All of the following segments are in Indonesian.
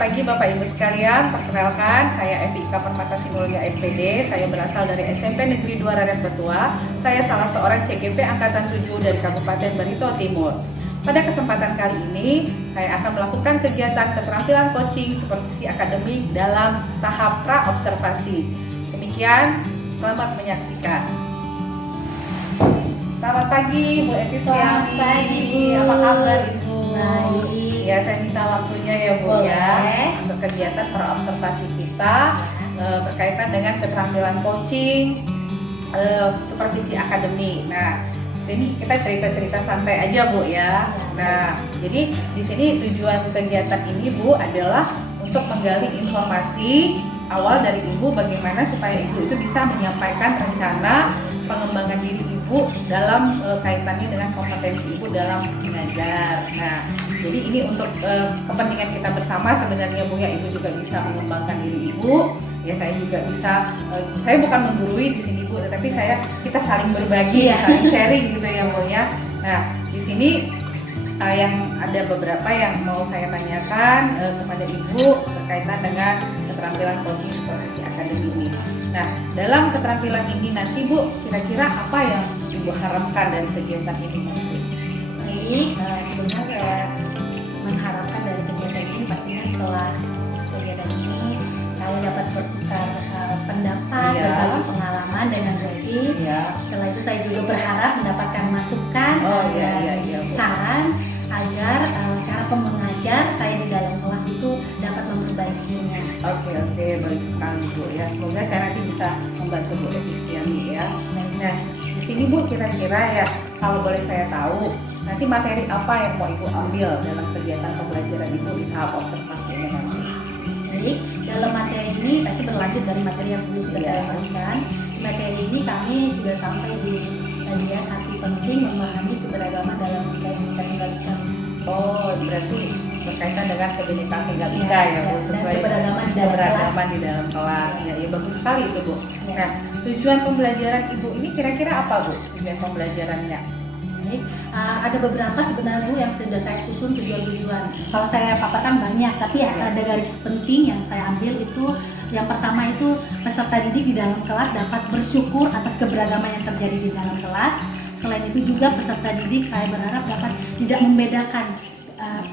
pagi Bapak Ibu sekalian, perkenalkan saya Evika Permata Sinulia SPD. Saya berasal dari SMP Negeri 2 Rakyat Betua. Saya salah seorang CGP Angkatan 7 dari Kabupaten Barito Timur. Pada kesempatan kali ini, saya akan melakukan kegiatan keterampilan coaching supervisi akademik dalam tahap pra-observasi. Demikian, selamat menyaksikan. Selamat pagi Bu Evi Suliani. Selamat pagi, Bu. Apa kabar Ibu? Baik. Ya, saya minta waktunya ya Bu. Boleh. Ya untuk kegiatan pra-observasi kita berkaitan dengan keterampilan coaching supervisi akademik. Nah, ini kita cerita-cerita santai aja Bu ya. Nah, jadi di sini tujuan kegiatan ini Bu adalah untuk menggali informasi awal dari Ibu bagaimana supaya Ibu itu bisa menyampaikan rencana pengembangan diri Ibu dalam kaitannya dengan kompetensi Ibu dalam mengajar. Nah, jadi ini untuk kepentingan kita bersama sebenarnya Bu ya, Ibu juga bisa mengembangkan diri Ibu. Ya saya juga bisa, saya bukan menggurui di sini Bu, tetapi kita saling berbagi, saling sharing gitu ya Bu ya. Nah, di sini yang ada beberapa yang mau saya tanyakan kepada Ibu berkaitan dengan keterampilan coaching supervisi akademik ini. Nah, dalam keterampilan ini nanti Bu, kira-kira apa yang Ibu harapkan dari kegiatan ini nanti? Baik, sebelumnya saya mengharapkan dari kegiatan ini pastinya setelah kegiatan ini saya dapat bertukar pendapat, berbagi pengalaman dengan Bu Evi. Setelah itu saya juga berharap mendapatkan masukan, saran agar cara mengajar saya di dalam kelas itu dapat memperbaikinya. Oke, baik sekali Bu ya. Semoga saya nanti bisa membantu Bu Evi Suliani ya. Nah, di sini Bu kira-kira ya kalau boleh saya tahu nanti materi apa yang mau Ibu ambil dalam kegiatan pembelajaran Ibu di tahap observasi ini nanti? Baik, dalam materi ini pasti berlanjut dari materi yang sebelum sudah saya berikan. Di materi ini kami sudah sampai di bagian arti penting memahami keberagaman dalam Bhinneka Tunggal Ika. Oh, berarti berkaitan dengan kebinekaan tunggal ika ya Bu, sesuai keberagaman di dalam kelas. Ya, bagus sekali itu Bu. Nah, tujuan pembelajaran Ibu ini kira-kira apa Bu? Tujuan pembelajarannya? Ada beberapa sebenarnya Bu yang sudah saya susun tujuan-tujuan. Kalau saya paparkan banyak, tapi ada garis penting yang saya ambil itu. Yang pertama itu peserta didik di dalam kelas dapat bersyukur atas keberagaman yang terjadi di dalam kelas. Selain itu juga peserta didik saya berharap dapat tidak membedakan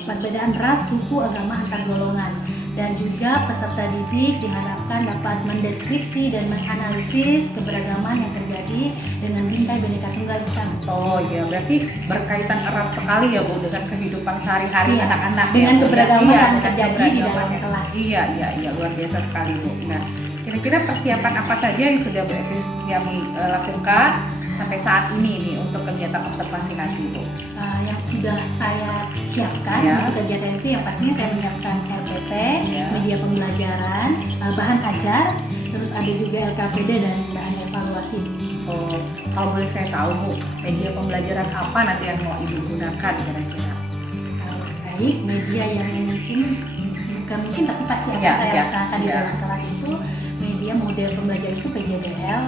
perbedaan ras, suku, agama antar golongan. Dan juga peserta didik diharapkan dapat mendeskripsi dan menganalisis keberagaman yang terjadi dengan bingkai Bhinneka Tunggal Ika. Oh iya, berarti berkaitan erat sekali ya Bu dengan kehidupan sehari-hari anak-anak dengan ya, keberagaman yang dengan terjadi di dalam kelas. Iya, luar biasa sekali Bu. Nah, kira-kira persiapan apa saja yang sudah Bu Evi Suliani lakukan sampai saat ini nih untuk kegiatan observasi nanti Bu? Yang sudah saya siapkan untuk kegiatan itu yang pastinya saya menyiapkan RPP, media pembelajaran, bahan ajar, terus ada juga LKPD dan bahan evaluasi. Oh, kalau boleh saya tahu Bu, media pembelajaran apa nanti yang mau Ibu gunakan kira-kira? Baik, media yang bukan mungkin tapi pasti akan saya laksanakan di dalam kelas itu media model pembelajaran itu PJBL,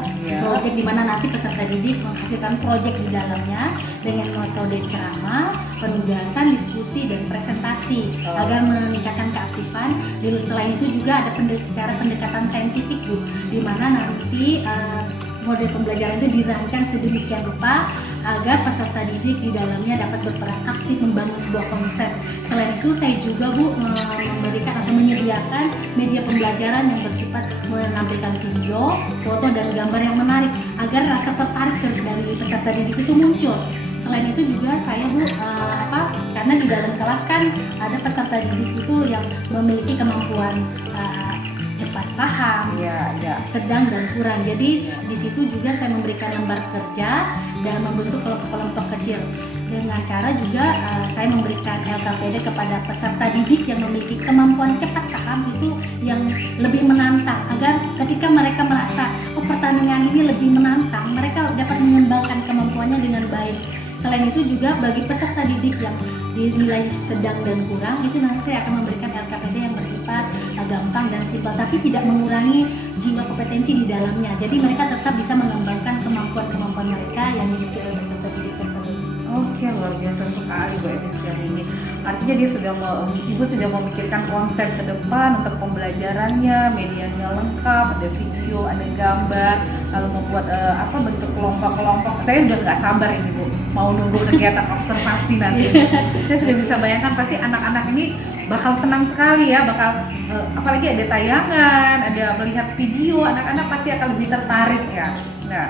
proyek di mana nanti peserta didik menghasilkan proyek di dalamnya dengan metode ceramah, penugasan, diskusi dan presentasi agar meningkatkan keaktifan. Dan selain itu juga ada cara pendekatan saintifik Bu, di mana nanti model pembelajaran itu dirancang sedemikian rupa agar peserta didik di dalamnya dapat berperan aktif membangun sebuah konsep. Selain itu saya juga Bu memberikan atau menyediakan media pembelajaran yang bersifat menampilkan video, foto dan gambar yang menarik agar rasa tertarik dari peserta didik itu muncul. Selain itu juga saya Bu karena di dalam kelas kan ada peserta didik itu yang memiliki kemampuan cepat paham, sedang dan kurang. Jadi di situ juga saya memberikan lembar kerja dan membentuk kelompok-kelompok kecil. Dengan cara juga saya memberikan LKPD kepada peserta didik yang memiliki kemampuan cepat paham itu yang lebih menantang agar ketika mereka merasa pertandingan ini lebih menantang, mereka dapat mengembangkan kemampuannya dengan baik. Selain itu juga bagi peserta didik yang dinilai sedang dan kurang, itu nanti saya akan memberikan LKPD yang bersifat gampang dan simpel, tapi tidak mengurangi jiwa kompetensi di dalamnya. Jadi mereka tetap bisa mengembangkan kemampuan-kemampuan mereka yang dimiliki oleh peserta didik tersebut. Oke, luar biasa sekali Bu Enis yang ini. Artinya dia sudah Ibu sudah memikirkan konsep ke depan untuk pembelajarannya, medianya lengkap, ada video, ada gambar, lalu membuat bentuk kelompok-kelompok. Saya udah nggak sabar ini Bu, mau nunggu kegiatan observasi nanti. Saya sudah bisa bayangkan pasti anak-anak ini bakal senang sekali ya, apalagi ada tayangan, ada melihat video, anak-anak pasti akan lebih tertarik ya. Nah,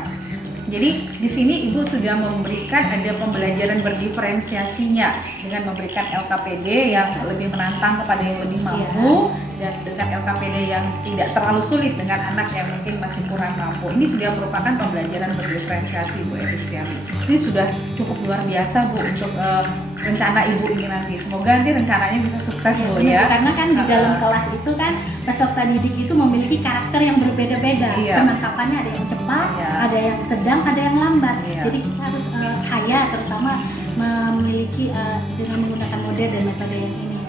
jadi di sini Ibu sudah memberikan ada pembelajaran berdiferensiasinya dengan memberikan LKPD yang lebih menantang kepada yang lebih mampu dan dengan LKPD yang tidak terlalu sulit dengan anak yang mungkin masih kurang mampu. Ini sudah merupakan pembelajaran berdiferensiasi Bu Enis. Ini sudah cukup luar biasa Bu untuk rencana Ibu ini nanti. Semoga nanti rencananya bisa sukses Bu ya. Karena kan di dalam kelas itu kan peserta didik itu memiliki karakter yang berbeda-beda. Penangkapannya ada yang cepat, ada yang sedang, ada yang lambat. Jadi kita harus saya terutama memiliki dengan menggunakan model dan metode yang ini.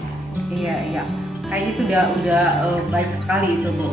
Iya. Kayak itu udah baik sekali itu Bu,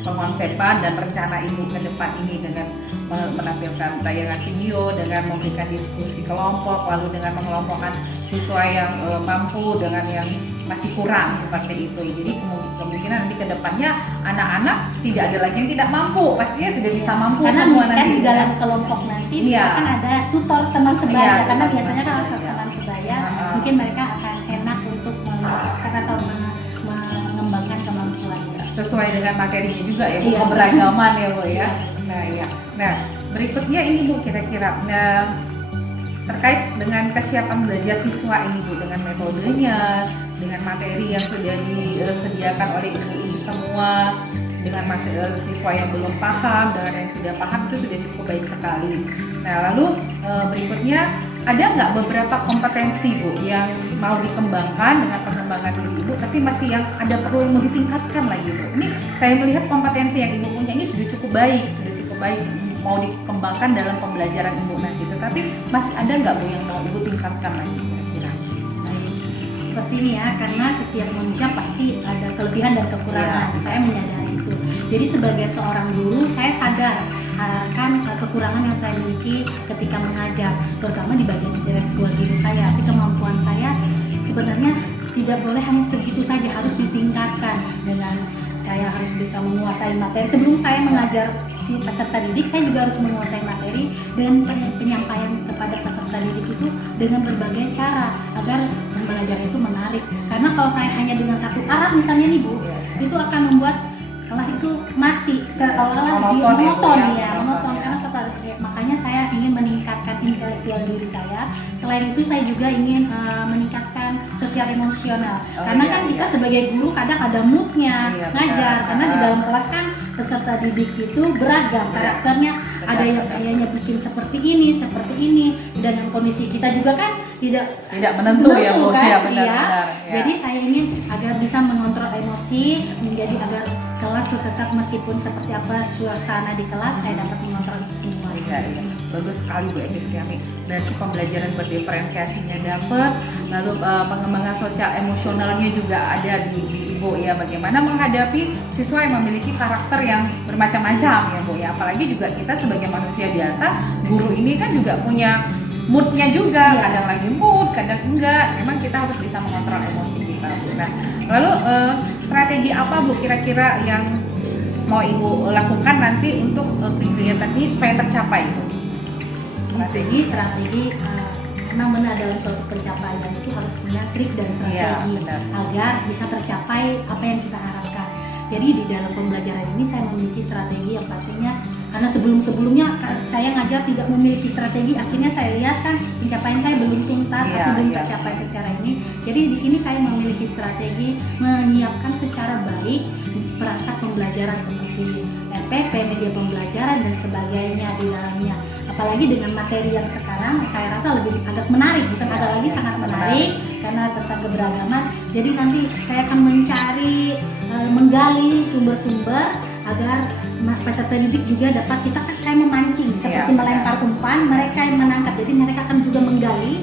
pengonsepan dan rencana Ibu ke depan ini dengan menampilkan tayangan video, dengan memberikan diskusi kelompok, lalu dengan mengelompokkan siswa yang mampu dengan yang masih kurang seperti itu. Jadi kemungkinan nanti ke depannya anak-anak tidak ada lagi yang tidak mampu, pastinya sudah bisa mampu. Karena semua misalkan nanti di dalam kelompok nanti kan ada tutor teman sebaya, karena biasanya kalau teman sebaya mungkin mereka akan enak untuk melakukan atau mengembangkan kemampuannya sesuai dengan materinya juga ya Bu, keberagaman ya Bu ya. Nah, berikutnya ini Bu, kira-kira terkait dengan kesiapan belajar siswa ini Bu, dengan metodenya, dengan materi yang sudah disediakan oleh ibu-ibu semua, dengan siswa yang belum paham, dengan yang sudah paham itu sudah cukup baik sekali. Nah, lalu berikutnya ada nggak beberapa kompetensi Bu yang mau dikembangkan dengan pengembangan diri Ibu, tapi masih yang ada perlu mau ditingkatkan lagi Bu? Ini saya melihat kompetensi yang Ibu punya ini sudah cukup baik, mau dikembangkan dalam pembelajaran Ibu nanti, tetapi masih ada nggak Bu yang mau Ibu tingkatkan lagi kira-kira? Seperti ini ya, karena setiap manusia pasti ada kelebihan dan kekurangan. Saya menyadari itu. Jadi sebagai seorang guru, saya sadar akan kekurangan yang saya miliki ketika mengajar, terutama di bagian intelektual diri saya. Tapi kemampuan saya sebenarnya tidak boleh hanya segitu saja, harus ditingkatkan dengan saya harus bisa menguasai materi. Sebelum saya mengajar si peserta didik, saya juga harus menguasai materi dengan penyampaian kepada peserta didik itu dengan berbagai cara agar pembelajaran itu menarik. Karena kalau saya hanya dengan satu arah misalnya nih Bu, itu akan membuat kelas itu mati, seolah-olah monoton. Karena makanya saya ingin meningkatkan intelektual diri saya. Selain itu saya juga ingin meningkatkan sosial emosional. Karena kan kita sebagai guru kadang ada moodnya ngajar, karena di dalam kelas kan peserta didik itu beragam karakternya. Ada yang kayaknya bikin seperti ini, dan kondisi kita juga kan tidak menentu ya Bu, kan? ya, benar. Jadi saya ingin agar bisa mengontrol emosi, menjadi agar kelas tetap meskipun seperti apa suasana di kelas, saya dapat mengontrol itu semua. Iya. Bagus sekali Bu Enis Yami. Berarti pembelajaran berdiferensiasinya dapat, lalu pengembangan sosial emosionalnya juga ada di Ibu ya, bagaimana menghadapi siswa yang memiliki karakter yang bermacam-macam ya Bu ya. Apalagi juga kita sebagai manusia biasa, guru ini kan juga punya moodnya juga, kadang lagi mood, kadang enggak. Memang kita harus bisa mengontrol emosi kita Bu. Nah, lalu strategi apa Bu kira-kira yang mau Ibu lakukan nanti untuk kegiatan ini supaya tercapai Bu? Strategi memang benar, dalam suatu pencapaian itu harus punya trik dan strategi agar bisa tercapai apa yang kita harapkan. Jadi di dalam pembelajaran ini saya memiliki strategi yang pastinya, karena sebelumnya saya ngajar tidak memiliki strategi, akhirnya saya lihat kan pencapaian saya belum tuntas atau belum tercapai secara ini. Jadi di sini saya memiliki strategi menyiapkan secara baik perangkat pembelajaran seperti RPP, media pembelajaran dan sebagainya di dalamnya. Apalagi dengan materi yang sekarang saya rasa lebih agak menarik, bukan agak lagi sangat menarik karena tentang keberagaman. Jadi nanti saya akan mencari, menggali sumber-sumber agar peserta didik juga dapat, kita kan saya memancing seperti melempar umpan, mereka yang menangkap. Jadi mereka akan juga menggali,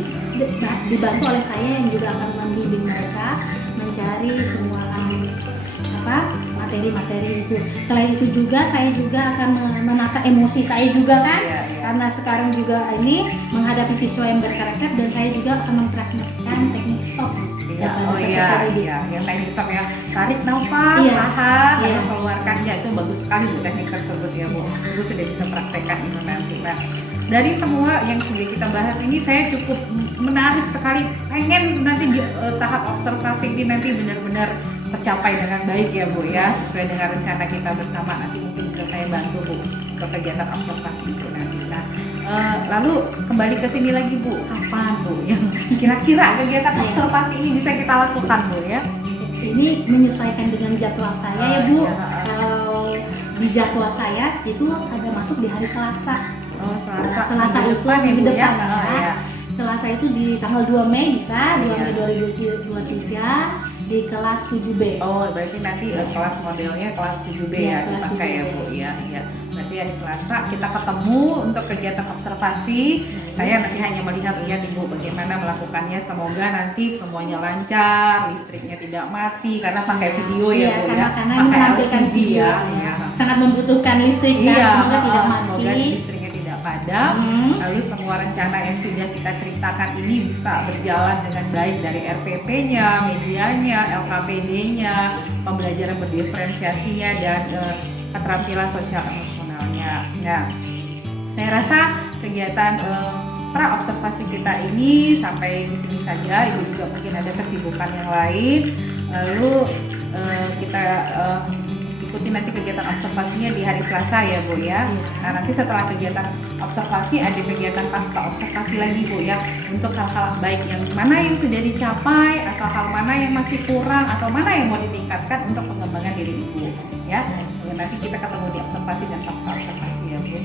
dibantu oleh saya yang juga akan membimbing mereka mencari semua materi-materi itu. Selain itu juga saya juga akan menata emosi saya juga kan, karena sekarang juga ini menghadapi siswa yang berkarakter, dan saya juga akan mempraktikkan teknik stop. Yang teknik stop ya, tarik nafas, tahan, lalu keluarkan, ya itu bagus sekali Bu teknik tersebut ya Bu. Ibu sudah bisa praktekkan itu nanti. Nah, dari semua yang sudah kita bahas ini saya cukup menarik sekali, pengen nanti di tahap observasi ini nanti benar-benar tercapai dengan baik ya Bu ya, sesuai dengan rencana kita bersama. Nanti mungkin bisa saya bantu Bu ke kegiatan observasi itu nanti. Nah, lalu kembali ke sini lagi Bu, apa Bu yang kira-kira kegiatan observasi ini bisa kita lakukan Bu ya? Ini menyesuaikan dengan jadwal saya ya Bu. Kalau di jadwal saya itu ada masuk di hari Selasa. Selasa itu minggu depan ya. Selasa itu di tanggal 2 Mei bisa, 2 Mei 2023 di kelas 7B. Oh, berarti nanti kelas modelnya kelas 7B ya dipakai ya Bu ya. Berarti hari Selasa kita ketemu untuk kegiatan observasi. Saya nanti hanya melihat Ibu bagaimana melakukannya. Semoga nanti semuanya lancar, listriknya tidak mati karena pakai video ya Bu ya. Karena menampilkan video sangat membutuhkan listrik kan. Semoga tidak mati. Semoga listriknya tidak padam. Lalu semua rencana yang sudah kita ceritakan ini bisa berjalan dengan baik, dari RPP-nya, medianya, LKPD-nya, pembelajaran berdiferensiasinya, dan keterampilan sosial emosionalnya. Nah, saya rasa kegiatan pra-observasi kita ini sampai di sini saja. Ibu juga mungkin ada kesibukan yang lain. Lalu kita ikuti nanti kegiatan observasinya di hari Selasa ya Bu ya. Nah, nanti setelah kegiatan observasi ada kegiatan pasca observasi lagi Bu ya, untuk hal-hal baik yang mana yang sudah dicapai, atau hal mana yang masih kurang, atau mana yang mau ditingkatkan untuk pengembangan diri Ibu ya. Nanti kita ketemu di observasi dan pasca observasi ya Bu.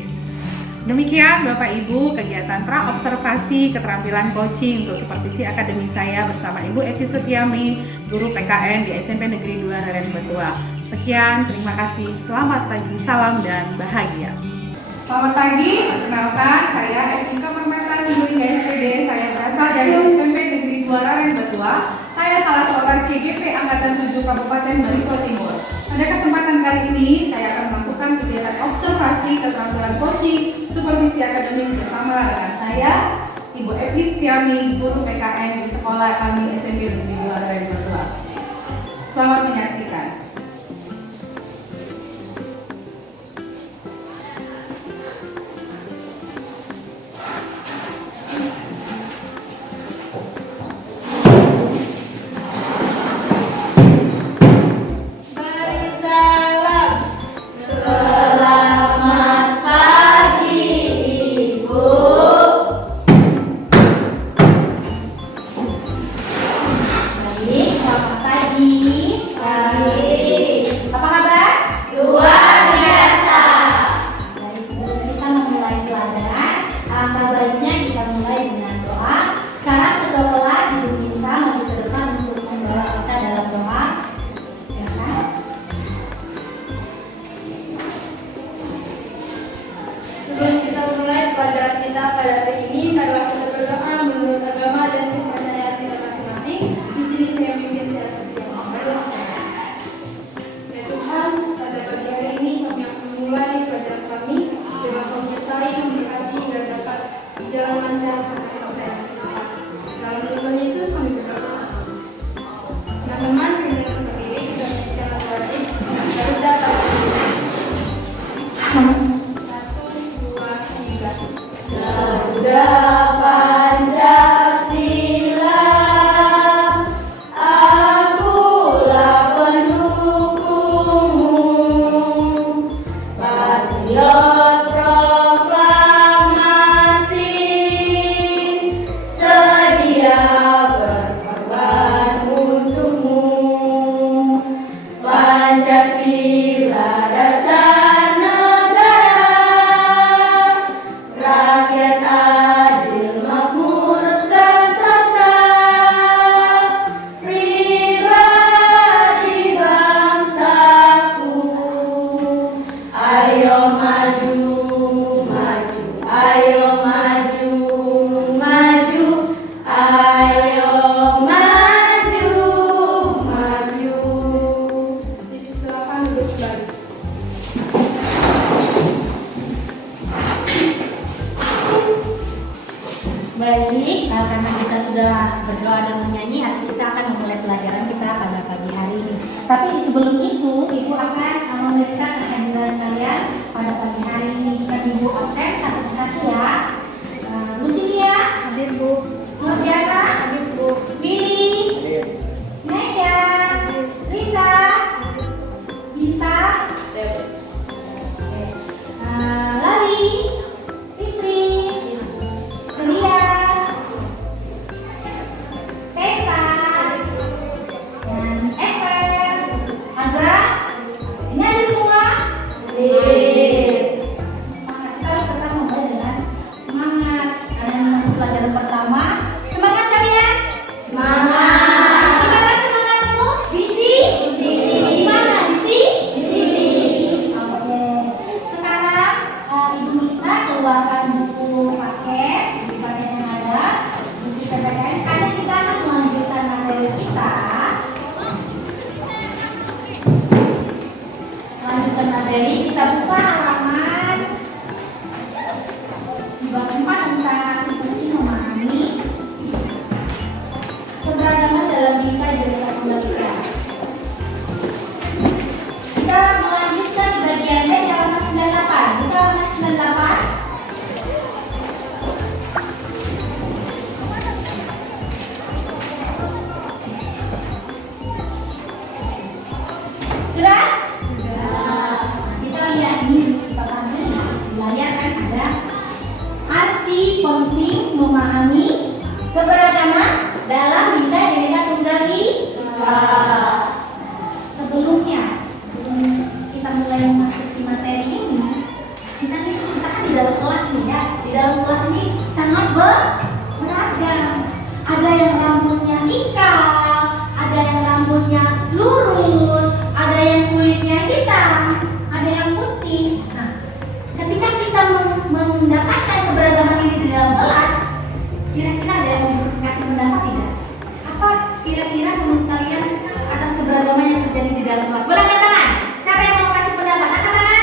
Demikian Bapak Ibu kegiatan pra-observasi keterampilan coaching untuk supervisi akademik saya bersama Ibu Evi Setiami, guru PKN di SMP Negeri 2 Radenbetua. Sekian, terima kasih, selamat pagi, salam dan bahagia. Selamat pagi, perkenalkan saya Evika Permata Sinulinga SPD. Saya berasal dari SMP Negeri 2 Radenbetua. Saya salah seorang CGP Angkatan 7 Kabupaten Baliho Timur. Pada kesempatan kali ini, saya akan melakukan kegiatan observasi keterampilan coaching supervisi akademik bersama dengan saya, Ibu Evi Setiami, guru PKN di sekolah kami SMP Negeri 2 Radenbetua. Selamat menyaksikan. Ayo maju karena kita sudah berdoa dan menyanyi, kita akan memulai pelajaran kita pada pagi hari ini. Tapi sebelum itu, Ibu akan memeriksa kehadiran kalian pada pagi hari ini. Dan Ibu absen satu persatu ya. Lucia, Hadir Bu. Nurjana, Hadir Bu. Mili, Nesya, Lisa, Gita, Lali, Fitri, Celia, Tessa, dan Esther, Agra. Ini ada semua? Semangat, kita harus tetap memulai dengan semangat. Kalian masuk pelajaran pertama. Semangat kalian? Semangat. Gimana semangatmu? Di sini. Di mana? Di sini. Oke. Sekarang Ibu Mita keluarkan buku paket yang ada. Buku PPKN. Karena kita akan melanjutkan materi kita. Lanjutkan materi, kita buka halaman 24 tentang penting memahami keberagaman dalam bingkai Bhinneka Tunggal Ika. Kita melanjutkan bagian B di halaman 98. Kita halaman 98. Sudah? Sudah. Kita lihat ini pertanyaan di layar kan ada arti penting memahami keberagaman dalam bingkai Bhinneka Tunggal Ika. Sebelum kita mulai memasuki materi ini, kita kan di dalam kelas nih ya. Di dalam kelas ini sangat beragam. Ada yang rambutnya ikal, ada yang rambutnya lurus, ada yang kulitnya hitam, ada yang putih. Nah, ketika kita mendapatkan keberagaman ini di dalam kelas, kira-kira ada yang mau kasih pendapat tidak? Apa kira-kira menurut kalian atas keberagaman yang terjadi di dalam kelas? Boleh angkat tangan. Siapa yang mau kasih pendapat? Angkat tangan.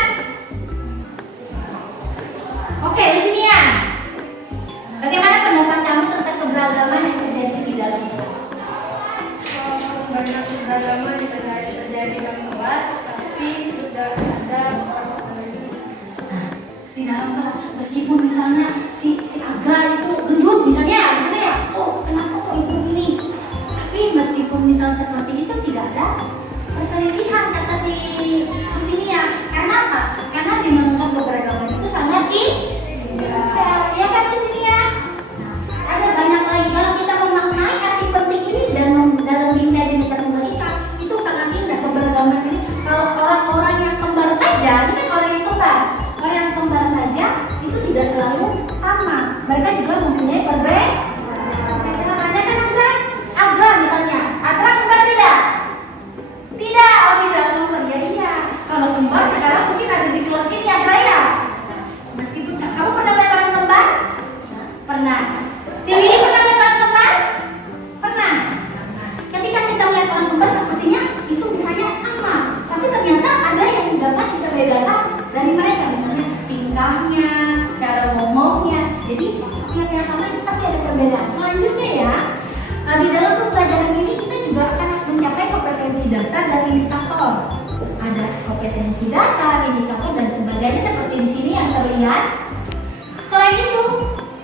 Oke, di sini ya. Bagaimana pendapat kamu tentang keberagaman yang terjadi di dalam kelas? Banyak keberagaman yang terjadi dalam kelas, tapi sudah ada perselisih. Nah, di dalam kelas meskipun misalnya si Agra itu gendut misalnya ya, oh kenapa kok itu ini? Tapi meskipun misal seperti itu tidak ada perselisihan kata si Lucinia. Karena apa? Karena dimenangkan keberagaman itu sangat indah. Ya kan Lucinia? Nah, ada banyak lagi kalau kita memaknai arti penting ini dan dalam bingkai Bhinneka Tunggal Ika itu sangat indah keberagaman ini. Kalau orang-orang yang kembar saja, ini kan orang yang kembar saja itu tidak selalu sama. Mereka juga mempunyai perbedaan. Namanya kan Agra misalnya. Agra kembar tidak? Tidak, oh tidak kembar. Ya iya. Kalau kembar sekarang mungkin ada di kelas ini Agra ya. Meskipun kamu pernah lihat orang kembar? Pernah. Si Willy pernah lihat orang kembar? Pernah. Ketika kita melihat orang kembar sepertinya itu mukanya sama, tapi ternyata ada yang dapat kita bedakan dari mereka, misalnya tingkahnya, cara ngomongnya. Jadi setiap yang sama itu pasti ada perbedaan. Selanjutnya ya, di dalam pembelajaran ini kita juga akan mencapai kompetensi dasar dan indikator. Ada kompetensi dasar, indikator dan sebagainya seperti di sini yang terlihat. Selain itu,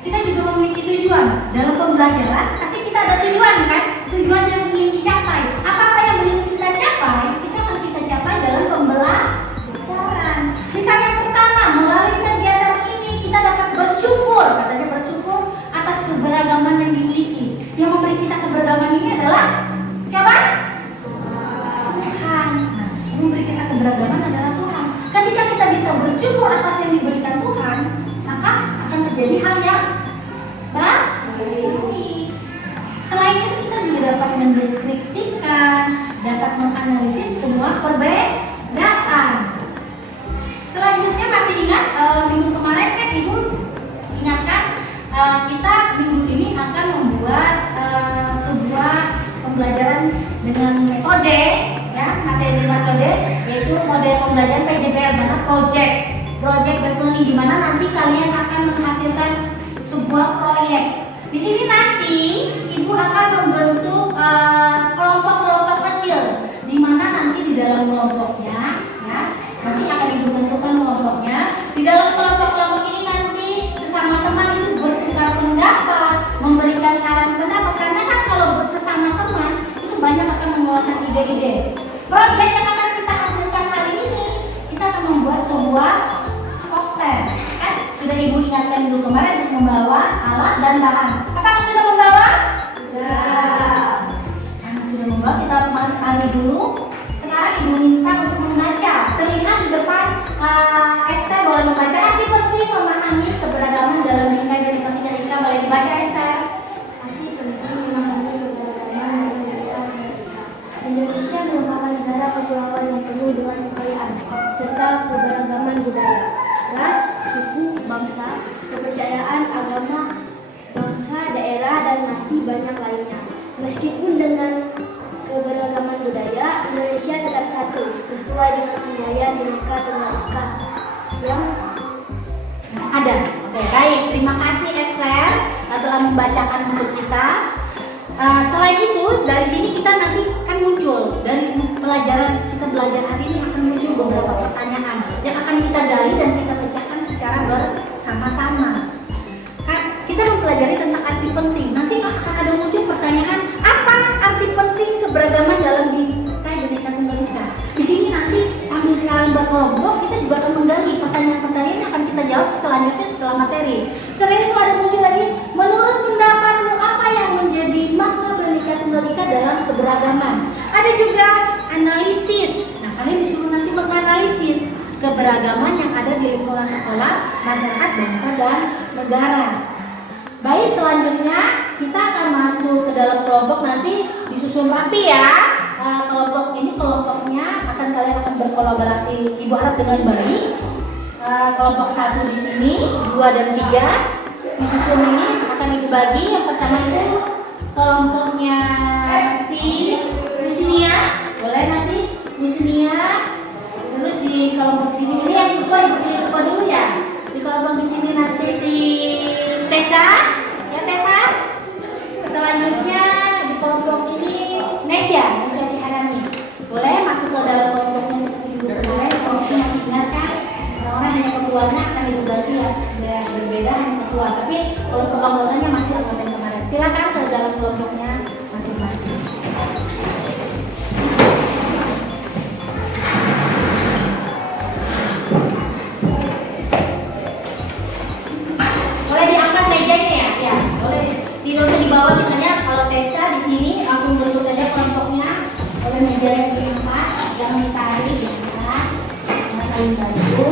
kita juga memiliki tujuan. Dalam pembelajaran pasti kita ada tujuan kan? Tujuan yang ingin dicapai. Apa-apa yang ingin kita capai, kita akan kita capai dalam pembelajaran. Misalnya pertama, melalui kegiatan ini kita dapat bersyukur, katanya bersyukur atas keberagaman yang dimiliki. Yang memberi kita keberagaman ini adalah siapa? Tuhan. Nah, yang memberi kita keberagaman adalah Tuhan. Ketika kita bisa bersyukur atas yang diberikan Tuhan, maka akan terjadi hal yang baik. Selain itu kita juga dapat mendeskripsikan, dapat menganalisis semua perbedaan. Selanjutnya masih ingat minggu kemarin kan Ibu ingatkan kita minggu ini akan membuat sebuah pembelajaran dengan metode ya, materi metode yaitu model pembelajaran PJBL dengan project based learning, di mana nanti kalian akan menghasilkan sebuah proyek. Di sini nanti ibu akan membentuk kelompok-kelompok kecil, di mana nanti di dalam kelompoknya, ya, nanti akan ibu tentukan kelompoknya. Di dalam kelompok-kelompok ini nanti sesama teman itu bertukar pendapat, memberikan saran pendapat. Karena kan kalau sesama teman itu banyak akan mengeluarkan ide-ide. Proyek yang akan kita hasilkan hari ini, kita akan membuat sebuah poster. Kan sudah ibu ingatkan dulu kemarin untuk membawa alat dan bahan. Apakah sudah membawa? Sudah. Karena sudah membawa, kita ambil dulu. Sekarang ibu minta untuk membaca. Terlihat di depan Esther boleh membaca. Arti penting memahami keberagaman dalam bingkai dan ketika boleh dibaca Esther. Arti penting memahami keberagaman dalam bingkai Amerika. Indonesia merupakan negara kepulauan yang penuh dengan kekayaan serta keberagaman budaya, ras, suku, bangsa, kepercayaan, agama, bangsa, daerah, dan masih banyak lainnya. Meskipun dengan keberagaman budaya, Indonesia tetap satu sesuai dengan semboyan Bhinneka Tunggal Ika yang Ada. Oke, baik. Terima kasih Esther telah membacakan untuk kita. Selain itu, dari sini kita nanti akan muncul dari pelajaran kita belajar hari ini akan muncul beberapa pertanyaan yang akan kita gali dan kita pecahkan secara bersama-sama. Kan kita mempelajari tentang arti penting. Nanti akan ada muncul pertanyaan, apa arti penting keberagaman dalam bingkai Bhinneka Tunggal Ika? Di sini nanti sambil kalian berkelompok, kita juga akan menggali pertanyaan-pertanyaan yang akan kita jawab selanjutnya setelah materi. Setelah itu ada muncul lagi, menurut pendapatmu apa yang menjadi makna Bhinneka Tunggal Ika dalam keberagaman? Ada juga analisis. Nah, kalian disuruh nanti menganalisis keberagaman yang ada di lingkungan sekolah, masyarakat, bangsa, dan negara. Baik, selanjutnya kita akan masuk ke dalam kelompok, nanti disusun rapi ya. Kelompok ini kelompoknya kalian akan berkolaborasi, ibu harap dengan baik. Kelompok 1 di sini, 2 dan 3 disusun ini akan ibu bagi. Yang pertama itu kelompoknya si Rusnia, boleh nanti Rusnia. Terus di kelompok sini ini yang kedua ibu dulu ya. Di kelompok di sini nanti si Tessa, ya Tessa. Selanjutnya di kelompok ini Nesya Ciharani. Boleh masuk ke dalam kelompoknya seperti ibu kemarin. Kelompoknya masih ingat kan? Orang-orang hanya ketuanya akan ibu ganti ya, berbeda hanya ketua. Tapi kalau kelompoknya masih anggota yang kemarin. Silakan ke dalam kelompoknya masing-masing. Boleh diangkat mejanya ya? Ya, boleh. Di bawah misalnya kalau Tessa di sini langsung bentuk saja kelompoknya. Boleh mejanya diangkat, jangan ditarik ya. Jangan saling bantu.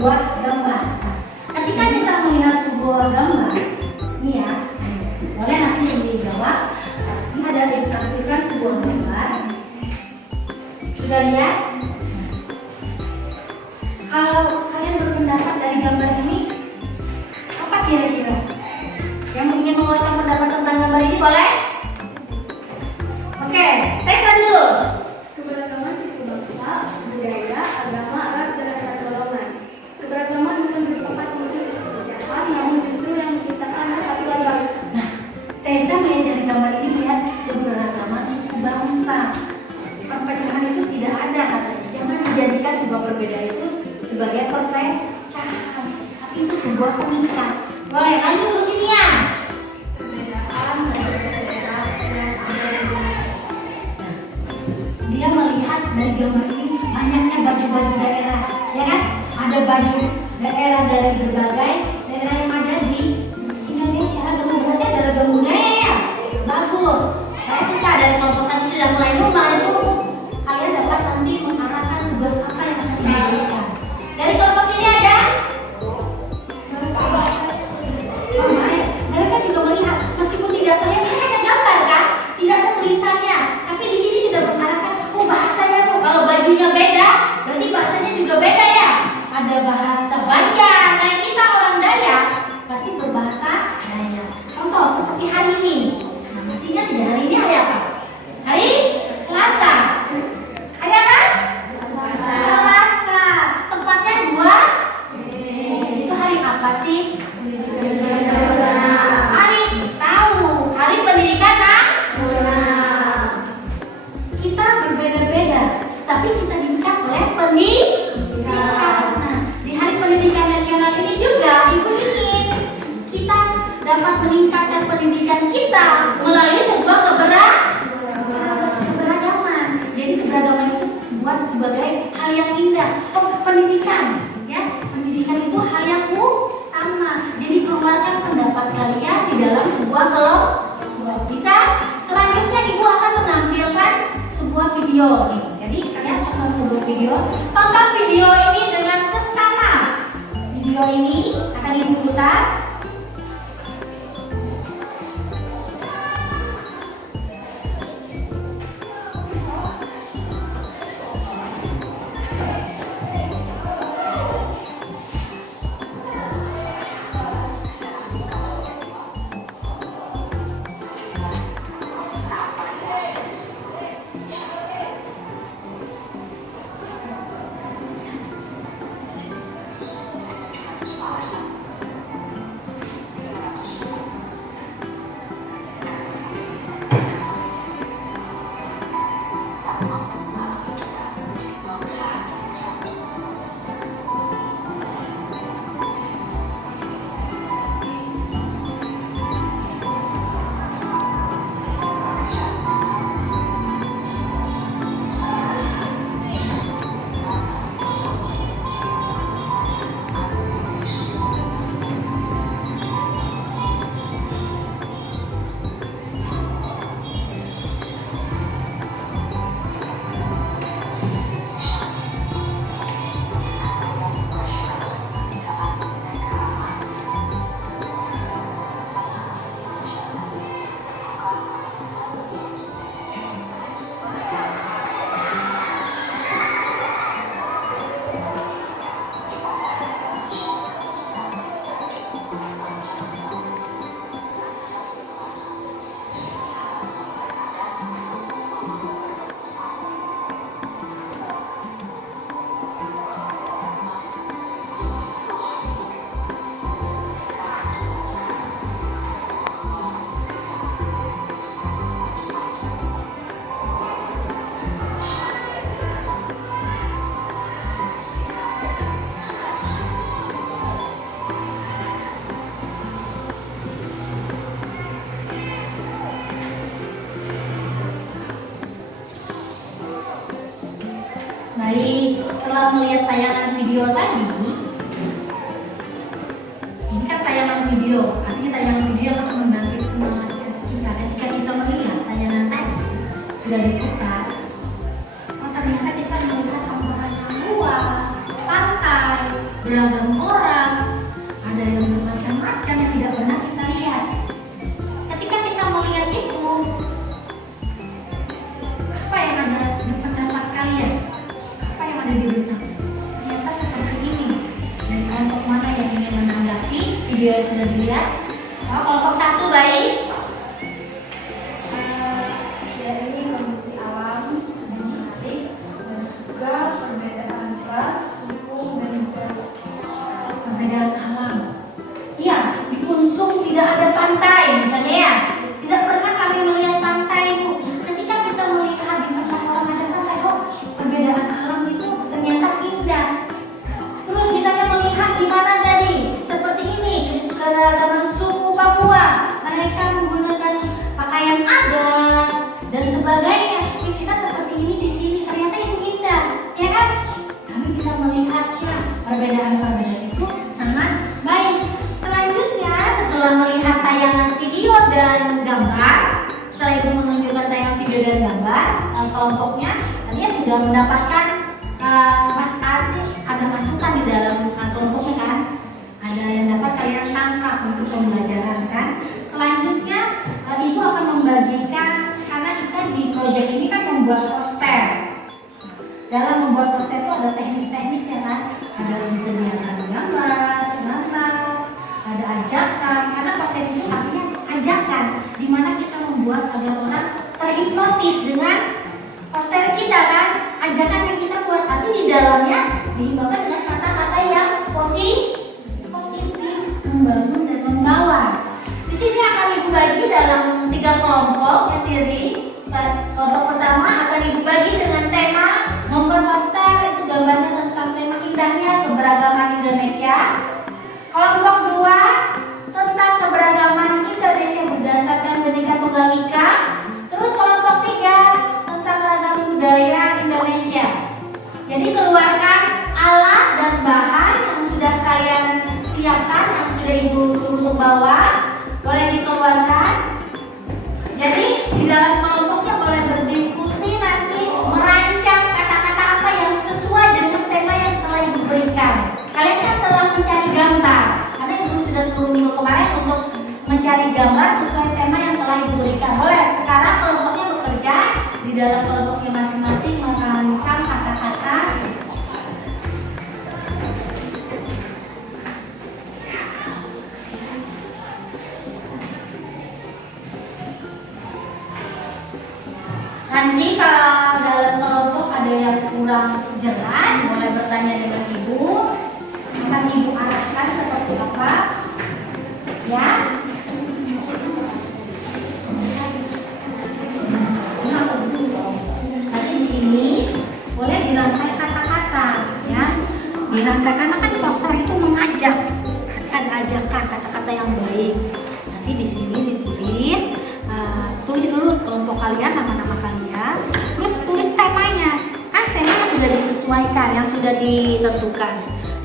sebuah gambar. Ketika kita melihat sebuah gambar, ini ya, boleh nanti dijawab. Ini ada ditampilkan sebuah gambar. Sudah lihat? Kalau kalian berpendapat dari gambar ini, apa kira-kira? Yang ingin mengeluarkan pendapat tentang gambar ini boleh? Oke, Tessa dulu. Keberagaman suku bangsa, budaya, agama, ras, dan antar golongan. Keberagaman bukan merupakan musuh pekerjaan, namun justru yang menciptakan kesatuan bangsa. Nah, Tessa melihat dari gambar ini melihat keberagaman suku bangsa. Perpecahan itu tidak ada katanya. Jangan dijadikan sebuah perbedaan itu sebagai perpecahan, tapi itu sebuah pengikat. Boleh lanjut terus sini ya. Dia melihat dari gambar ini banyaknya baju-baju daerah, ya kan? Ada baju daerah dari berbagai daerah yang ada di Indonesia. Berarti ada ragam budaya. Bagus. Saya suka dari kelompok satu sudah mulai maju. Kalian dapat nanti mengarahkan tugas apa yang akan diberikan. Dari kelompok sini ada? Oh, baik. Mereka juga melihat meskipun tidak terlihat ini hanya gambar kan? Tidak ada tulisannya. Tapi di sini sudah mengarahkan bahasanya kok. Kalau bajunya beda, berarti bahasanya juga beda ya. Ada bahasa Banjar, kayak kita orang Dayak pasti berbahasa Dayak. Contoh seperti hari ini. Nah, masih ingat tidak hari ini hari apa? Hari Selasa. Hari apa? Selasa. Tempatnya 2. Itu hari apa sih? Hari tahu. Hari pendidikan nasional. Kita berbeda-beda, tapi kita diikat oleh pendidikan. Nah, di Hari Pendidikan Nasional ini juga Ibu ingin kita dapat meningkatkan pendidikan kita melalui sebuah keberagaman. Jadi keberagaman itu buat sebagai hal yang indah. Oh, pendidikan, ya, pendidikan itu hal yang utama. Jadi keluarkan pendapat kalian di dalam sebuah kelompok. Bisa? Selanjutnya Ibu akan menampilkan sebuah video nih. Jadi kalian tonton sebuah video. Tonton video ini dengan seksama. Video ini akan Ibu putar. Baik, setelah melihat tayangan video tadi, ini kan tayangan video, artinya tayangan video akan membangkit semangat kita. Ketika kita melihat tayangan tadi sudah diputar, oh ternyata kita melihat hamparan yang luas, pantai, beragam orang, ada yang bermacam-macam yang tidak pernah kita lihat. Ketika kita melihat itu, apa yang ada di pendapat kalian? Apa yang ada di benak? Ternyata seperti ini. Dan kelompok mana yang ingin menanggapi video yang sudah dilihat? Oh, kelompok 1 baik. Ya, ini kondisi alam menarik dan juga perbedaan ras, suku, dan budaya. Perbedaan alam. Iya, di Unsung tidak ada pantai misalnya ya. Tidak pernah kami melihat pantai, Bu. Ketika kita melihat di tempat orang ada pantai, kok perbedaan alam itu ternyata indah. Terus misalnya melihat di mana tadi, seperti ini, keragaman suku Papua. Mereka menggunakan pakaian adat dan sebagainya. Tapi kita seperti ini di sini ternyata yang indah, ya kan? Kami bisa melihatnya. Perbedaan-perbedaan itu sangat baik. Selanjutnya, setelah melihat tayangan video dan gambar, setelah ibu menunjukkan tayangan video dan gambar, kelompoknya tadinya sudah mendapatkan ada masukan di dalam kelompoknya kan? Ada yang dapat kalian tangkap untuk pembelajaran kan? Selanjutnya, ibu akan membagikan, karena kita di proyek ini kan membuat poster. Dalam membuat poster itu ada teknik-tekniknya kan? Ada disediakan gambar, ada ajakan, karena poster itu artinya ajakan, dimana kita membuat agar orang terhipnotis dengan poster kita kan? Ajakan yang kita buat, tapi di dalamnya dihimbaukan dengan kata-kata yang positif, membangun dan membawa. Di sini akan ibu bagi dalam 3 kelompok yang terdiri. Kelompok pertama akan ibu bagi dengan tema membuat poster, itu gambarnya tentang tema indahnya keberagaman Indonesia. Kelompok 2 tentang keberagaman Indonesia berdasarkan Bhinneka Tunggal Ika. Terus kelompok 3 tentang ragam budaya Indonesia. Jadi keluarkan alat dan bahan yang sudah kalian siapkan, yang sudah ibu suruh untuk bawa, boleh dikeluarkan. Jadi di dalam kelompoknya boleh berdiskusi nanti, merancang kata-kata apa yang sesuai dengan tema yang telah ibu berikan. Kalian kan telah mencari gambar, karena ibu sudah suruh minggu kemarin untuk mencari gambar sesuai tema yang telah ibu berikan. Boleh sekarang kelompoknya bekerja di dalam kelompoknya masing-masing merancang kata-kata. Nanti kalau dalam kelompok ada yang kurang jelas, boleh bertanya dengan ibu. Akan ibu arahkan seperti apa, ya? Nanti di sini boleh dirangkai kata-kata, ya. Dirangkai karena kan poster itu mengajak, ada ajakan kata-kata yang baik. Nanti di sini ditulis. Tulis dulu kelompok kalian, nama-nama kalian, terus tulis temanya. Kan temanya sudah disesuaikan, yang sudah ditentukan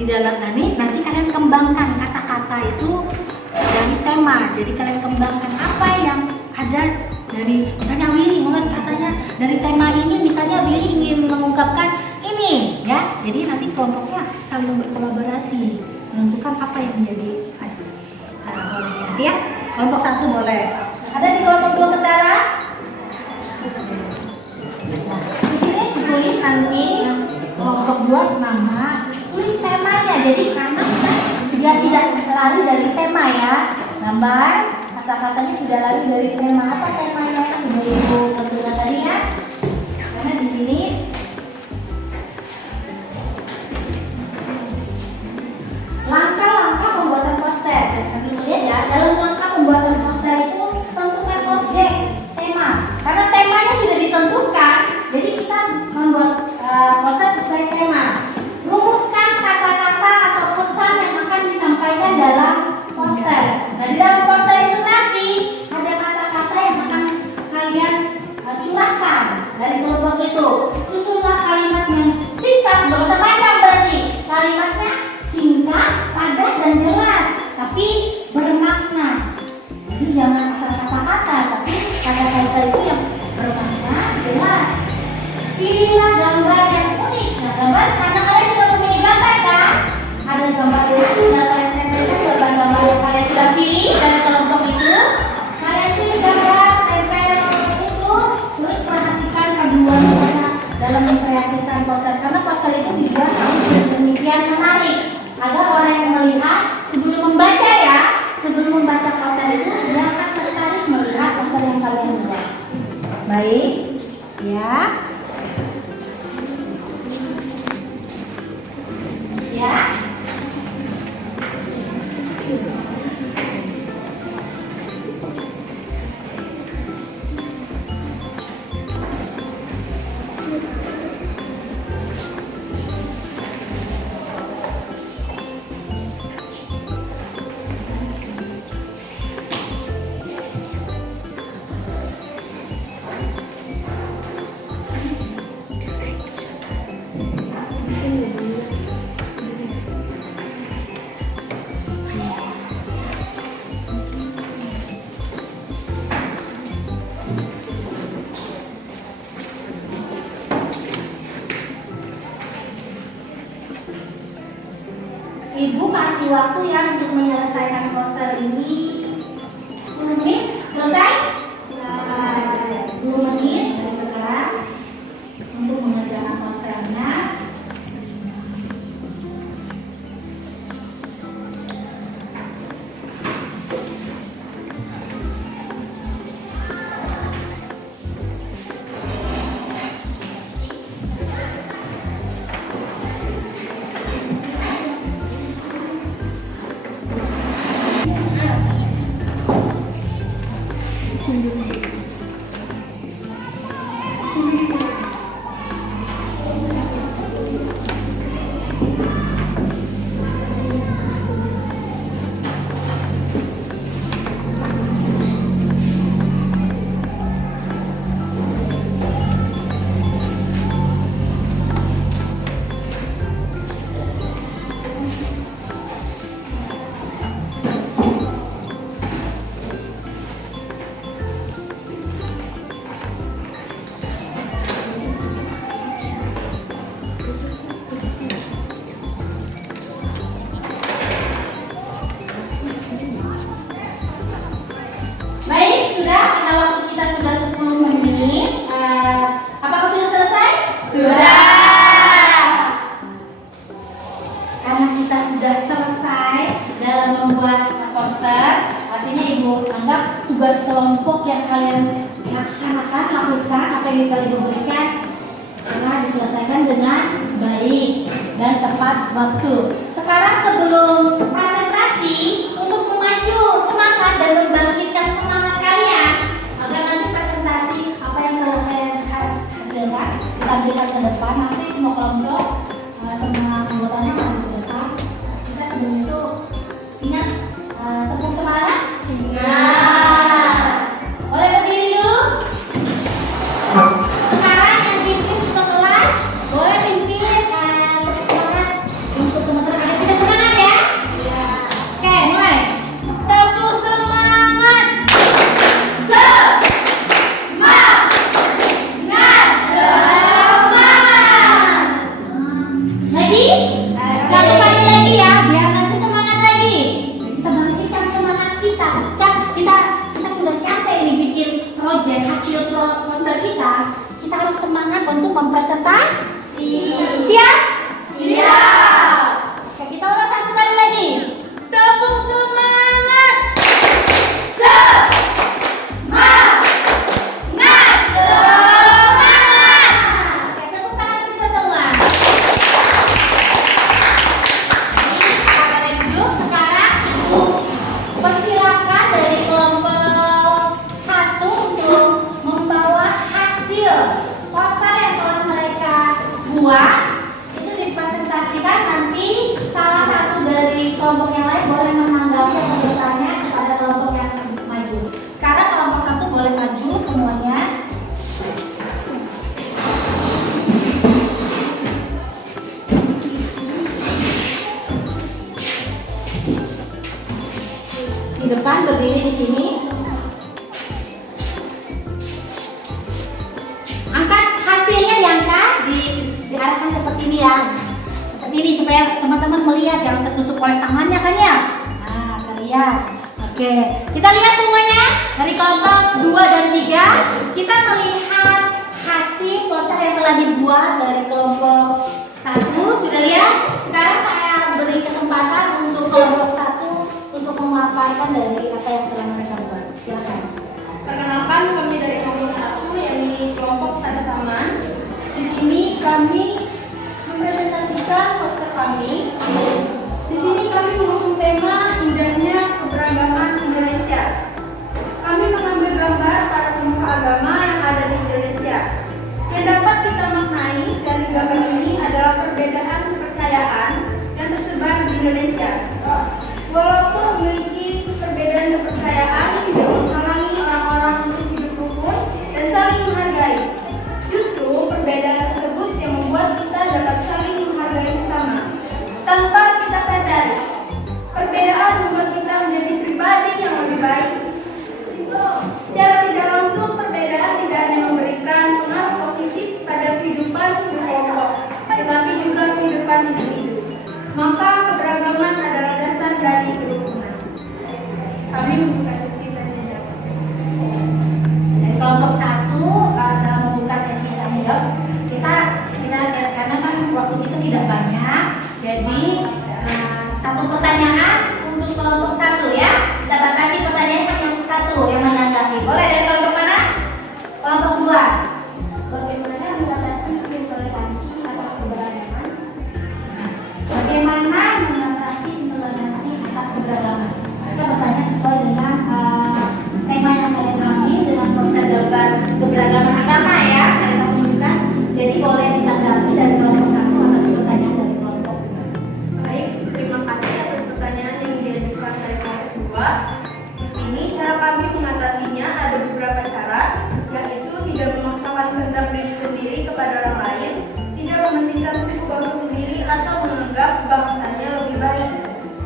di dalam nanti kalian kembangkan kata-kata itu dari tema. Jadi kalian kembangkan apa yang ada dari, misalnya Willy mulai katanya dari tema ini, misalnya Willy ingin mengungkapkan ini, ya. Jadi nanti kelompoknya saling berkolaborasi menentukan apa yang menjadi boleh nanti ya. Kelompok 1 boleh. Ada di kelompok 2 Ketara. Nah, di sini ditulis nanti kelompok 2 nama, tulis temanya. Jadi karena dia tidak lari dari tema ya. Gambar, kata-katanya tidak lari dari tema. Apa temanya yang sudah ibu tentukan tadi ya? Karena di sini langkah-langkah pembuatan poster. Sambil lihat ya, dalam langkah pembuatan poster itu tentukan objek tema. Karena temanya sudah ditentukan, jadi kita membuat poster sesuai tema. Rumuskan kata-kata atau pesan yang akan disampaikan dalam poster. Nah, di dalam poster itu nanti ada kata-kata yang akan kalian curahkan dari kelompok itu. Ibu kasih waktu ya untuk menyelesaikan poster ini 10 menit. Selesai? 10 menit dari sekarang untuk mengerjakan posternya. Baik, sudah karena waktu kita sudah 10 menit. Apakah sudah selesai? Sudah. Karena kita sudah selesai dalam membuat poster, artinya Ibu anggap tugas kelompok yang kalian laksanakan, lakukan apa yang telah Ibu berikan telah diselesaikan dengan baik dan tepat waktu. Sekarang sebelum presentasi, untuk memacu semangat dan membangkitkan semangat kalian agar nanti presentasi apa yang telah kalian hasilkan ditampilkan ke depan, nanti semua kelompok semua anggotanya akan ke depan. Kita sebelum itu ingat tepuk semangat. Ingat. Boleh berdiri dulu. Sekarang yang pimpin ke kelas boleh pimpin tepuk semangat untuk teman-teman agar kita semangat ya. Oke, mulai. Tepuk semangat. Semangat. Semangat. Lagi? Satu kali lagi ya, biar nanti semangat lagi. Kita bangkitkan semangat kita. Kita sudah capek nih bikin proyek hasil poster kita. Kita harus semangat untuk mempresentasi. Siap? Siap. Oke, kita ulang satu kali lagi. Tepuk semangat. Semangat. Semangat. Oke, tepuk tangan kita semua. Ini kita boleh duduk. Sekarang Ibu persilakan dari kelompok 1 untuk membawa hasil poster yang telah mereka buat. Itu dipresentasikan, nanti salah satu dari kelompok yang lain boleh menanggapi atau bertanya kepada kelompok yang maju. Sekarang kelompok 1 boleh maju semuanya. Di depan berdiri di sini. Angkat hasilnya, diangkat, diarahkan seperti ini ya. Seperti ini supaya teman-teman melihat, jangan tertutup oleh tangannya kan ya. Nah, terlihat. Oke, kita lihat semuanya dari kelompok 2 dan 3. Kita melihat hasil poster yang telah dibuat dari kelompok 1. Sudah lihat? Sekarang saya beri kesempatan untuk kelompok 1 untuk memaparkan dari apa yang telah mereka buat. Silakan. Perkenalkan, kami dari kelompok 1, yakni kelompok tanda saman. Di sini kami mempresentasikan poster kami. Di sini kami mengusung tema indahnya keberagaman Indonesia. Kami mengambil gambar para pemuka agama yang ada di Indonesia. Yang dapat kita maknai dari gambar ini adalah perbedaan kepercayaan yang tersebar di Indonesia. Walaupun memiliki perbedaan kepercayaan, tidak menghalangi orang-orang untuk hidup rukun dan saling menghargai. Justru perbedaan tersebut yang membuat kita dapat saling menghargai bersama. Tanpa kita sadari, perbedaan membuat kita menjadi pribadi yang lebih baik. Secara tidak langsung, perbedaan tidak hanya memberikan pengaruh positif pada kehidupan kelompok, tetapi juga kehidupan individu. Maka keberagaman adalah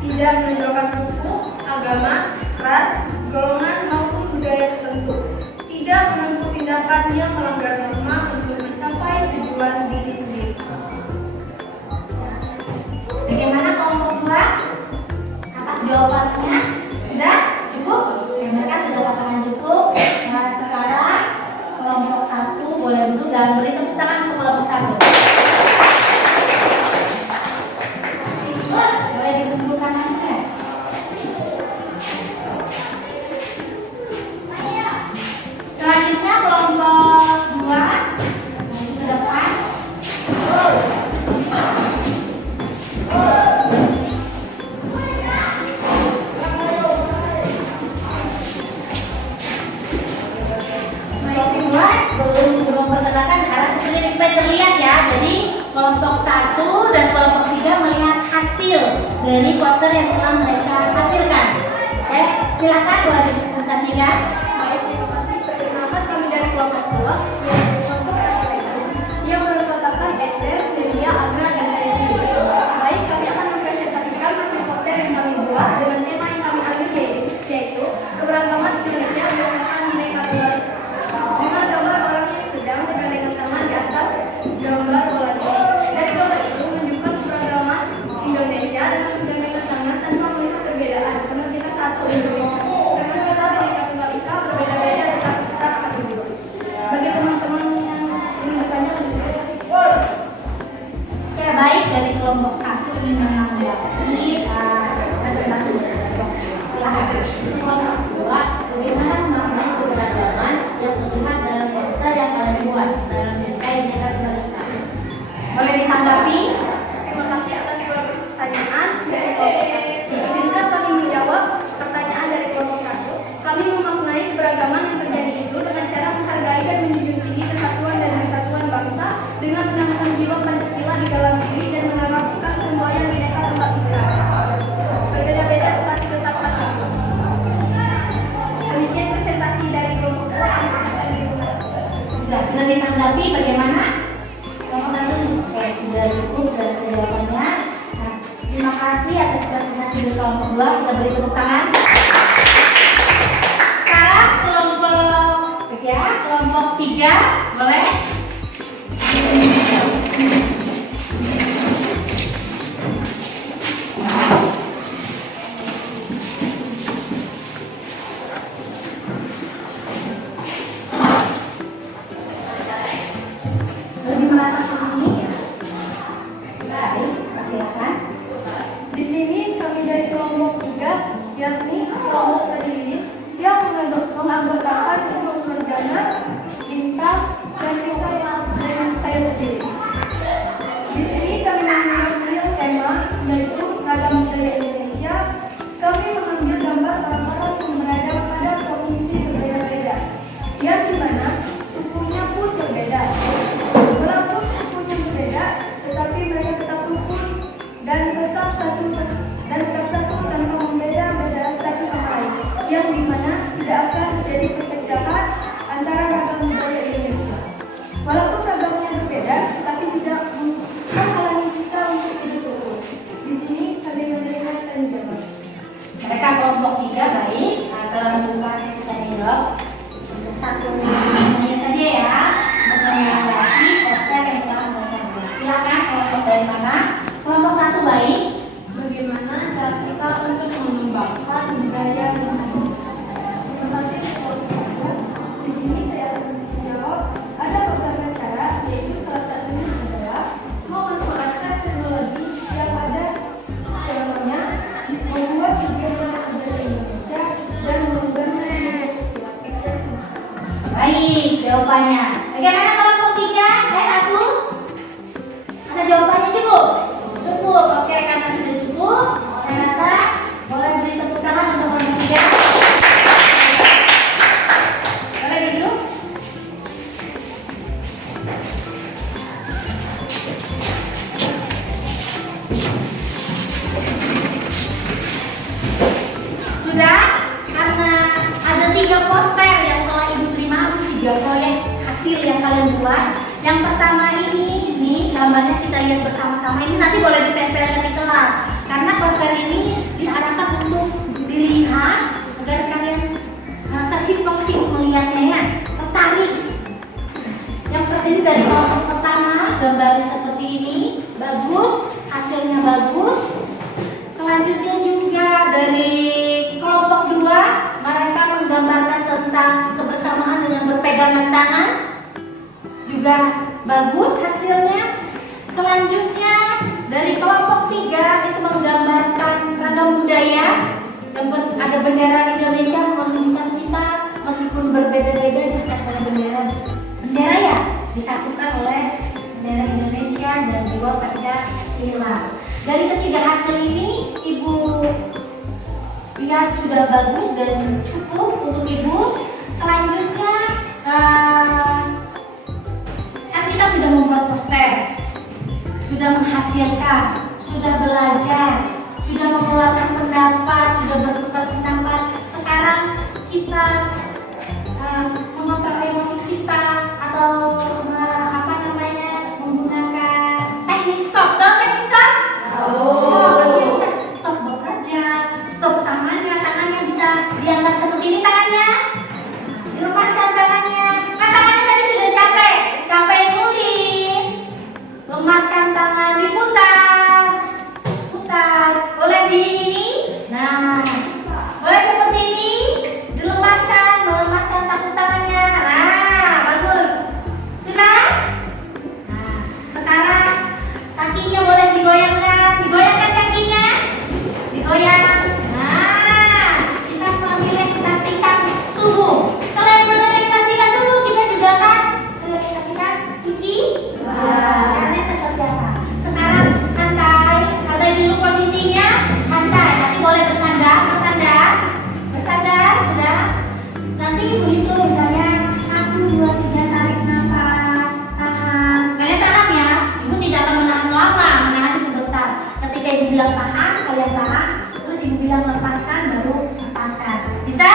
tidak menonjolkan suku, agama, ras, golongan maupun budaya tertentu, tidak menempuh tindakan yang melanggar norma untuk mencapai tujuan diri sendiri. Bagaimana kelompok 2? Atas jawabannya sudah cukup? Ya, mereka sudah katakan cukup. Nah, sekarang kelompok 1 boleh duduk dan beri tepuk tangan untuk kelompok 1. Boleh dikumpulkan langsung ya? Selanjutnya kelompok 2 maju ke depan. Sebelum memperkenalkan arah sekeliling supaya terlihat ya. Jadi kelompok 1 dan kelompok 3 melihat hasil dari poster yang telah mereka hasilkan. Oke, silakan boleh dipresentasikan. Baik, terima kasih. Perkenalkan kami dari kelompok 2 yang berkatakan Esther, Celia, Agra, dan saya sendiri. Baik, kami akan mempresentasikan hasil poster yang kami buat dengan tema yang kami ambil yaitu keberagaman Indonesia berdasarkan bineka tunggal ika. Dengan gambar orang yang sedang bergandengan tangan di atas gambar bola voli. Dari gambar itu menunjukkan keberagaman Indonesia dengan bergandengan tangan tanpa melihat perbedaan, karena kita satu Indonesia. Karena kita bineka tunggal ika berbeda-beda tetapi tetap satu juga. Bagi teman-teman yang ingin bertanya lebih lanjut. Oke, baik, dari kelompok 1 ingin menanggapi presentasi dari kelompok 2. Silakan. Kelompok 2, bagaimana memaknai keberagaman yang terlihat dalam poster yang kalian buat dalam bineka tunggal ika? Boleh ditanggapi? Terima kasih atas pertanyaan dari kelompok 1. Izinkan kami menjawab pertanyaan dari kelompok 1. Kami memaknai keberagaman yang terjadi itu dengan cara menghargai dan menjunjung tinggi kesatuan dan persatuan bangsa dengan menanamkan jiwa Pancasila di dalam diri dan menerapkan semboyan bineka tunggal ika. Berbeda-beda tetapi tetap satu. Demikian presentasi dari kelompok 2. Sudah ditanggapi bagaimana? Kelompok 1 sudah cukup dari jawabannya. Nah, terima kasih atas presentasi dari kelompok 2. Kita beri tepuk tangan. Sekarang kelompok 3 boleh? Lebih merata ke sini ya? Baik, silakan. Di sini kami dari kelompok 3, yakni kelompok terdiri yang menganggotakan Ibu Nurjana, Bintang, dan Risa dan saya sendiri. Di sini kami mengambil tema yaitu ragam budaya Indonesia. Kami mengambil gambar orang-orang yang berada pada provinsi berbeda-beda, yang dimana sukunya pun berbeda. Walaupun sukunya berbeda, tetapi mereka tetap rukun dan tetap satu tanpa membeda-beda satu sama lain, yang dimana tidak akan terjadi perpecahan antara ragam budaya Indonesia. Walaupun ragamnya berbeda, tetapi tidak menghalangi kita untuk hidup rukun. Di sini kami memberikan tanya jawab. Mereka kelompok 3 baik. Nah, telah membuka sesi tanya jawab untuk 1 menit saja ya, untuk menanggapi poster yang telah mereka buat. Silakan kelompok dari mana? Kelompok 1 baik. Bagaimana cara kita untuk mengembangkan budaya Indonesia? Terima kasih. Di sini saya akan menjawab ada beberapa cara, yaitu salah satunya adalah memanfaatkan teknologi yang ada contohnya membuat video budaya Indonesia dan menggunakan media sosial. Baik, jawabannya. Bagaimana kelompok 3? 1? Ada jawabannya cukup? Cukup. Oke, karena sudah cukup, saya rasa boleh beri tepuk tangan untuk kelompok 3. Boleh duduk? Sudah? Karena ada 3 poster yang telah Ibu terima, 3 proyek hasil yang kalian buat. Yang pertama ini, nih gambarnya kita lihat bersama-sama. Ini nanti boleh ditempelkan di kelas. Karena poster ini tentang kebersamaan dengan berpegangan tangan juga bagus hasilnya. Selanjutnya dari kelompok 3 itu menggambarkan ragam budaya dan ada bendera Indonesia menunjukkan kita meskipun berbeda-beda dengan bendera ya disatukan oleh bendera Indonesia dan juga Pancasila. Dari ketiga hasil ini Ibu lihat sudah bagus dan cukup untuk Ibu. Selanjutnya kan kita sudah membuat poster, sudah menghasilkan, sudah belajar, sudah mengeluarkan pendapat, sudah bertukar pendapat. Sekarang kita mengontrol emosi kita atau menggunakan teknik stop. Tahu teknik stop? Stop bekerja, stop tangannya bisa diangkat seperti ini tangannya, dilepaskan tangannya. Kan tangannya tadi sudah capek nulis, lemaskan tangan, diputar, boleh di ini, nah boleh seperti ini, melepaskan tangannya, nah bagus, sudah. Nah sekarang kakinya boleh digoyangkan kakinya, digoyang. Nah, kita merelaksasikan tubuh. Selain merelaksasikan tubuh, kita juga kan merelaksasikan pikiran. Caranya seperti apa? Sekarang santai dulu posisinya, santai. Nanti boleh bersandar, sudah. Nanti Ibu hitung misalnya 1, 2, 3 tarik nafas, tahan. Kalian tahan ya. Ibu tidak akan menahan lama, menahan sebentar. Ketika Ibu bilang tahan, kalian tahan. Terus Ibu bilang lepaskan, baru lepaskan. Bisa?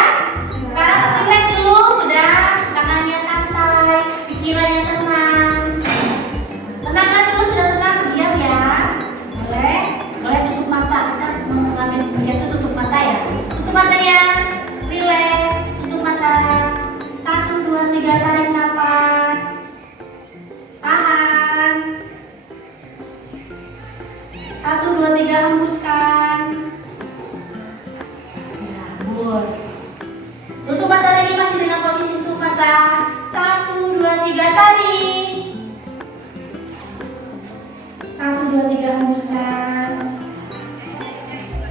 Sekarang relax dulu, sudah. Tangannya santai, pikirannya tenang. Tenangkan dulu, sudah tenang, diam ya. Boleh tutup mata. Kita mengambil bagian itu tutup mata ya. Tutup matanya, relax, tutup mata. 1, 2, 3 tarik nafas, tahan. 1, 2, 3 hembuskan. Ya, bos. Tutup mata lagi masih dengan posisi tutup mata. 1, 2, 3 tarik. 1, 2, 3 hembuskan.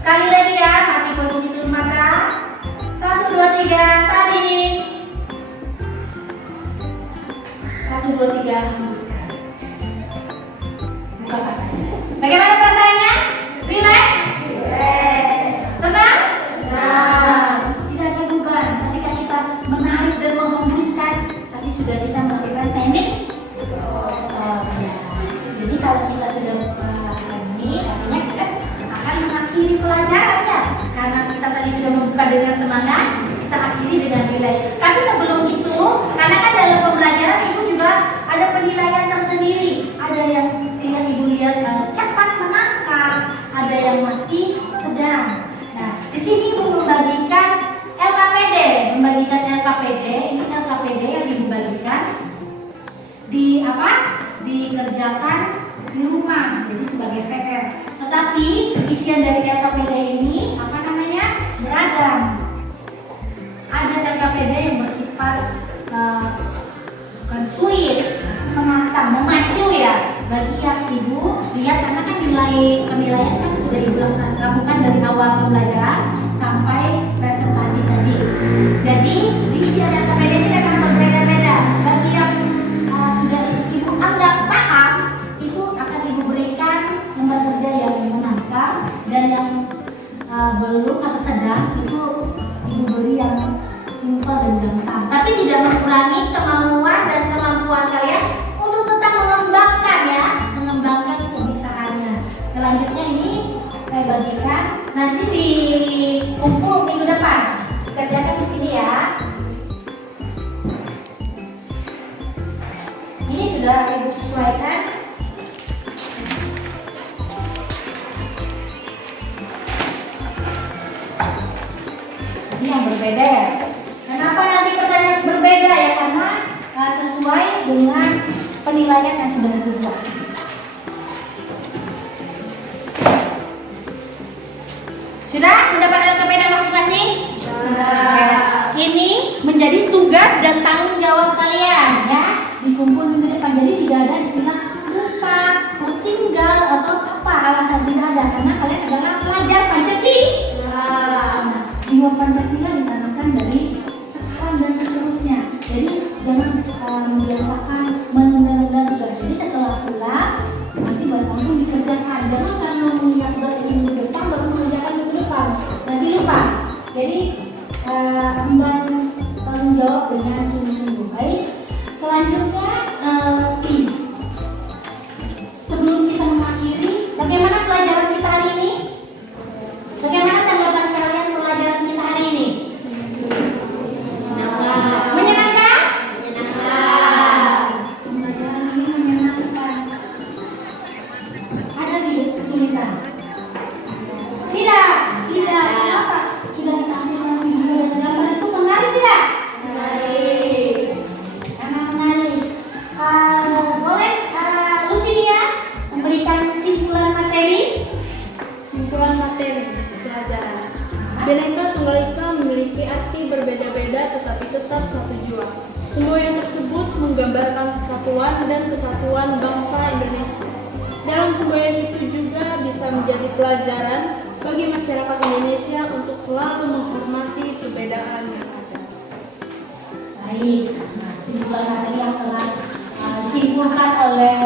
Sekali lagi ya, masih posisi tutup mata. 1, 2, 3 tarik. 1, 2, 3 hembuskan. Buka matanya. Bagaimana perasaannya? Relax? Tenang? Tidak ada beban ketika kita menarik dan menghembuskan. Tadi sudah kita melakukan teknik stop ya. Jadi kalau kita sudah melakukan ini, artinya kita akan mengakhiri pelajaran ya. Karena kita tadi sudah membuka dengan semangat, kita akhiri dengan nilai. Tapi sebelum itu, karena kan dalam pembelajaran Ibu juga ada penilaian tersendiri. Ada yang Ibu lihat cepat menangkap, ada yang masih sedang. Nah, di sini Ibu membagikan LKPD. Ini LKPD yang Ibu bagikan dikerjakan di rumah, jadi sebagai PR. Tetapi isian dari LKPD ini beragam. Ada LKPD yang bersifat bukan sulit, menantang, memacu ya. Bagi yang Ibu lihat, karena kan penilaian kan sudah Ibu lakukan dari awal pembelajaran sampai presentasi tadi. Jadi di isian LKPD ini akan berbeda-beda. Bagi yang sudah Ibu anggap paham, itu akan Ibu berikan lembar kerja yang menantang, dan yang belum atau sedang itu Ibu beri yang simpel dan gampang. Tapi tidak mengurangi kemauan dan kemampuan kalian untuk tetap mengembangkan kebisaannya. Selanjutnya ini saya bagikan, nanti dikumpul minggu depan. Kerjakan di sini ya. Ini sudah Ibu sesuaikan. Ini yang berbeda ya. Kenapa nanti pertanyaan berbeda ya? Karena sesuai dengan penilaian yang sudah dibuat. Sudah mendapatkan sepeda masing-masing? Ini menjadi tugas dan tanggung jawab kalian ya. Dikumpul minggu depan, jadi tidak ada istilah lupa, tertinggal atau apa alasan tidak ada, karena kalian adalah pelajar Pancasila. Nah, jiwa Pancasila ditanamkan dari sekarang dan seterusnya. Jadi jangan membiasakan menunda-nunda tugas. Jadi setelah pulang nanti baru langsung dikerjakan. Jangan karena mengingat tugas minggu depan baru mengerjakan minggu depan, nanti lupa. Jadi emban tanggung jawab dengan sungguh-sungguh. Baik. Selanjutnya sebelum kita mengakhiri, bagaimana pelajaran kita hari ini? Bagaimana tanggapan kalian pelajaran kita hari ini? Menyenangkan? Menyenangkan. Pelajaran ini menyenangkan. Ada kesulitan? Tidak. Kenapa? Sudah kita ambil dalam video dan gambar itu menarik tidak? Menarik. Boleh Lucinia memberikan simpulan materi? Simpulan materi pelajaran. Bhinneka Tunggal Ika memiliki arti berbeda-beda tetapi tetap satu jua. Semua yang tersebut menggambarkan kesatuan dan kesatuan bangsa Indonesia. Dalam semboyan itu juga bisa menjadi pelajaran bagi masyarakat Indonesia untuk selalu menghormati perbedaan yang ada. Baik, nah, simpulan materi yang telah disimpulkan oleh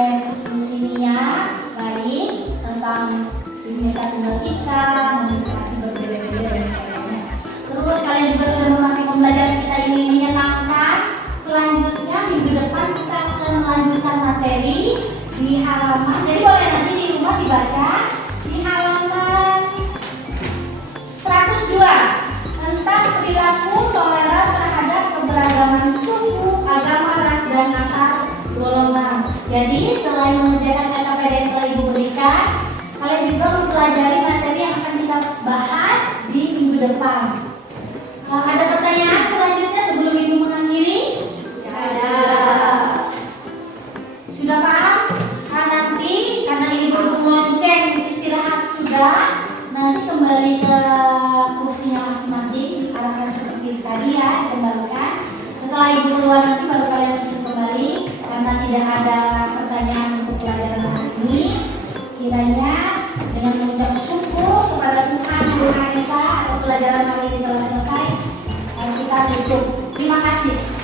Lucinia baik tentang Bhinneka Tunggal Ika, memiliki arti berbeda-beda dan sebagainya. Terus kalian juga sudah mengerti pembelajaran kita ini menyenangkan. Selanjutnya minggu depan kita akan melanjutkan materi di halaman. Jadi boleh nanti di rumah dibaca di halaman 102 tentang perilaku toleran terhadap keberagaman suku, agama, ras, dan antar golongan. Jadi selain mengerjakan KKPD yang telah Ibu berikan, kalian juga mempelajari materi yang akan kita bahas di minggu depan. Ada pertanyaan selanjutnya sebelum Ibu mengakhiri? Ada. Sudah paham? Nanti karena ini belum lonceng istirahat sudah, nanti kembali ke kursinya masing-masing, arahkan seperti tadi ya, kembalikan. Setelah Ibu keluar nanti baru kalian bisa kembali, karena tidak ada pertanyaan untuk pelajaran hari ini. Kiranya dengan mengucap syukur kepada Tuhan Yang Maha Esa atas pelajaran hari ini telah selesai, kita tutup. Terima kasih.